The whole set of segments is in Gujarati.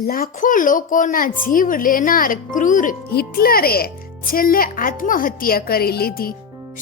લાખો લોકોના જીવ લેનાર ક્રૂર હિટલરે છેલ્લે આત્મહત્યા કરી લીધી.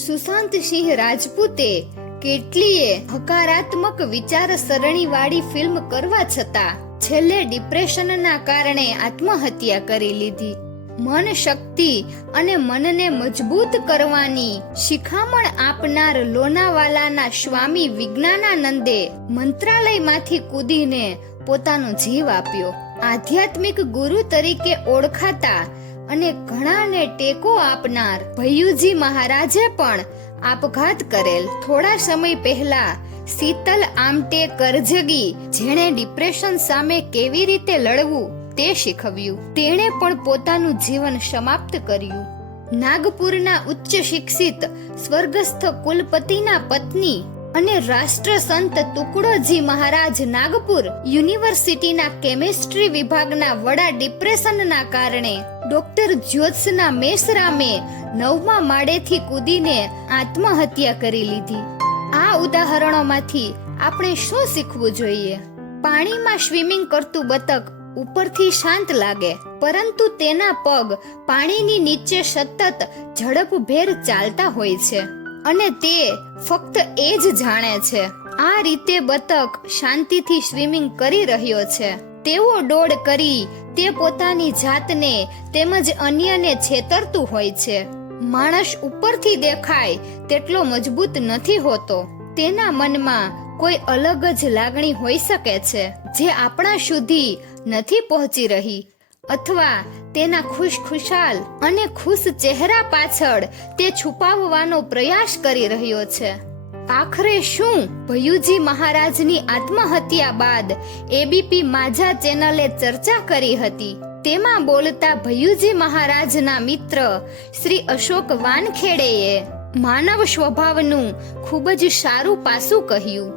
સુશાંત સિંહ રાજપૂતે કેટલીય હકારાત્મક વિચારસરણી વાળી ફિલ્મ કરવા છતાં છેલ્લે ડિપ્રેશનના કારણે આત્મહત્યા કરી લીધી. મન શક્તિ અને મનને મજબૂત કરવાની શિખામણ આપનાર લોનાવાલાના સ્વામી વિજ્ઞાનાનંદે મંત્રાલયમાંથી કૂદીને પોતાનો જીવ આપ્યો. આધ્યાત્મિક ગુરુ તરીકે ઓળખાતા અને ઘણાને ટેકો આપનાર ભૈયુજી મહારાજે પણ આપઘાત કરેલ. થોડા સમય પહેલા શીતલ આમટે કરજગી, જેણે ડિપ્રેશન સામે કેવી રીતે લડવું તે શીખવ્યું. તેણે પણ પોતાનું જીવન સમાપ્ત કર્યું. નાગપુરના ઉચ્ચ શિક્ષિત સ્વર્ગસ્થ કુલપતિના પત્ની અને રાષ્ટ્ર સંત તુકડોજી મહારાજ નાગપુર યુનિવર્સિટીના કેમિસ્ટ્રી વિભાગના વડા ડિપ્રેશનના કારણે ડોક્ટર જ્યોત્સના મેશરામે નવમા માળેથી કૂદીને આત્મહત્યા કરી લીધી. આ ઉદાહરણોમાંથી આપણે શું શીખવું જોઈએ? પાણીમાં સ્વિમિંગ કરતું બતક ઉપરથી શાંત લાગે, પરંતુ તેના પગ પાણીની નીચે સતત ઝડપભેર ચાલતા હોય છે. અને તે ફક્ત એ જ જાણે છે. આ રીતે બતક શાંતિથી સ્વિમિંગ કરી રહ્યો છે. તેવો ડોળ કરી તે પોતાની જાતને તેમજ અન્યને છેતરતું હોય છે. માણસ ઉપરથી દેખાય તેટલો મજબૂત નથી હોતો. તેના મનમાં કોઈ અલગ જ લાગણી હોઈ શકે છે, જે આપણા સુધી નથી પહોંચી રહી. અથવા તેના ખુશ ખુશાલ અને ખુશ ચહેરા પાછળ તે છુપાવવાનો પ્રયાસ કરી રહ્યો છે. આખરે શું? ભયુજી મહારાજની આત્મહત્યા બાદ એબીપી માઝા ચેનલે ચર્ચા કરી હતી. તેમાં બોલતા ભયુજી મહારાજના મિત્ર શ્રી અશોક વાનખેડેએ માનવ સ્વભાવનું ખૂબ જ સારું પાસું કહ્યું.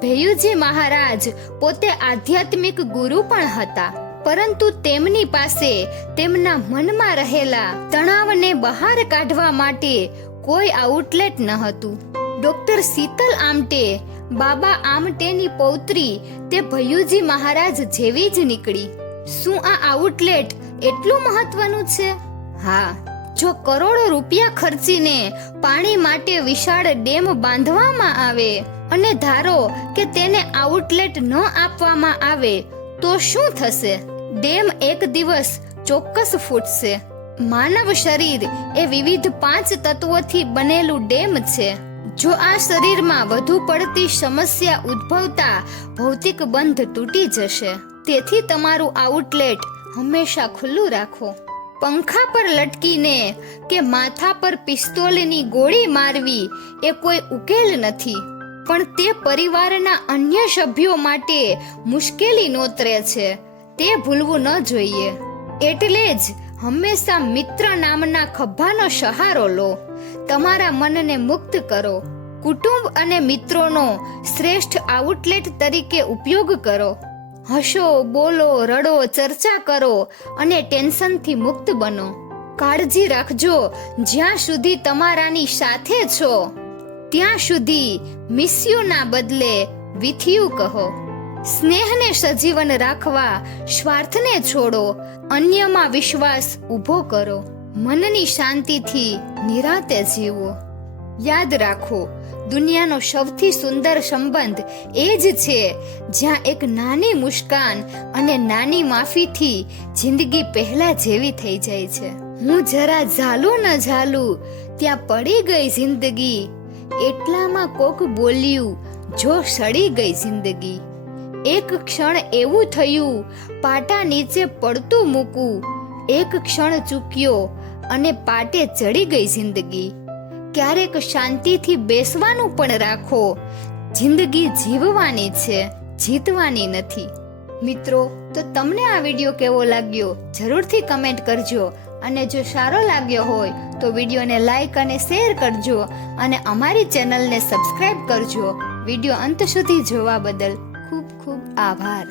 ભૈયુજી મહારાજ પોતે આધ્યાત્મિક ગુરુ પણ હતા. પરંતુ તેમની પાસે તેમના મનમાં રહેલા તણાવને બહાર કાઢવા માટે કોઈ આઉટલેટ ન હતું. ડોક્ટર શીતલ આમટે, બાબા આમટેની પૌત્રી તે ભૈયુજી મહારાજ જેવી જ નીકળી. શું આ આઉટલેટ એટલું મહત્વનું છે? હા, જો કરોડો રૂપિયા ખર્ચીને પાણી માટે વિશાળ ડેમ બાંધવામાં આવે અને ધારો કે તેને આઉટલેટ ન આપવામાં આવે તો શું થશે? ડેમ એક દિવસ ચોક્કસ ફૂટશે. માનવ શરીર એ વિવિધ પાંચ તત્વોથી બનેલું ડેમ છે. જો આ શરીરમાં વધુ પડતી સમસ્યા ઉદ્ભવતા ભૌતિક બંધ તૂટી જશે. તેથી તમારું આઉટલેટ હંમેશા ખુલ્લું રાખો. પંખા પર લટકીને કે માથા પર પિસ્તોલની ગોળી મારવી એ કોઈ ઉકેલ નથી. પણ તે પરિવારના અન્ય સભ્યો માટે મુશ્કેલી નોતરે છે. તે ભૂલવું ન જોઈએ. એટલે જ હંમેશા મિત્ર નામના ખભાનો સહારો લો. તમારા મનને મુક્ત કરો. કુટુંબ અને મિત્રોનો શ્રેષ્ઠ આઉટલેટ તરીકે ઉપયોગ કરો. હસો, બોલો, રડો, ચર્ચા કરો અને ટેન્શનથી મુક્ત બનો. કાળજી રાખજો જ્યાં સુધી તમારાની સાથે છો. ત્યાં સુધી મિસ્યુના બદલે વિથિયુ કહો. સ્નેહને સજીવન રાખવા સ્વાર્થને છોડો, અન્યમાં વિશ્વાસ ઊભો કરો, મનની શાંતિથી નિરાતે જીવો. યાદ રાખો, દુનિયાનો સૌથી સુંદર સંબંધ એ જ છે જ્યાં એક નાની મુસ્કાન અને નાની માફીથી જિંદગી પહેલા જેવી થઈ જાય છે. હું જરા ઝાલું ન ઝાલું, ત્યાં પડી ગઈ જિંદગી એટલામાં કોક બોલ્યું, જો સડી ગઈ જિંદગી. એક ક્ષણ એવું થયું, પાટા નીચે પડતું મૂકું. એક ક્ષણ ચૂક્યો અને પાટે ચડી ગઈ જિંદગી. ક્યારેક શાંતિથી બેસવાનું પણ રાખો. જિંદગી જીવવાની છે, જીતવાની નથી. મિત્રો, તો તમને આ વીડિયો કેવો લાગ્યો? જરૂરથી કમેન્ટ કરજો. અને જો સારો લાગ્યો હોય તો વિડીયોને લાઈક અને શેર કરજો અને અમારી ચેનલને સબસ્ક્રાઈબ કરજો. વીડિયો અંત સુધી જોવા બદલ ખૂબ ખૂબ આભાર.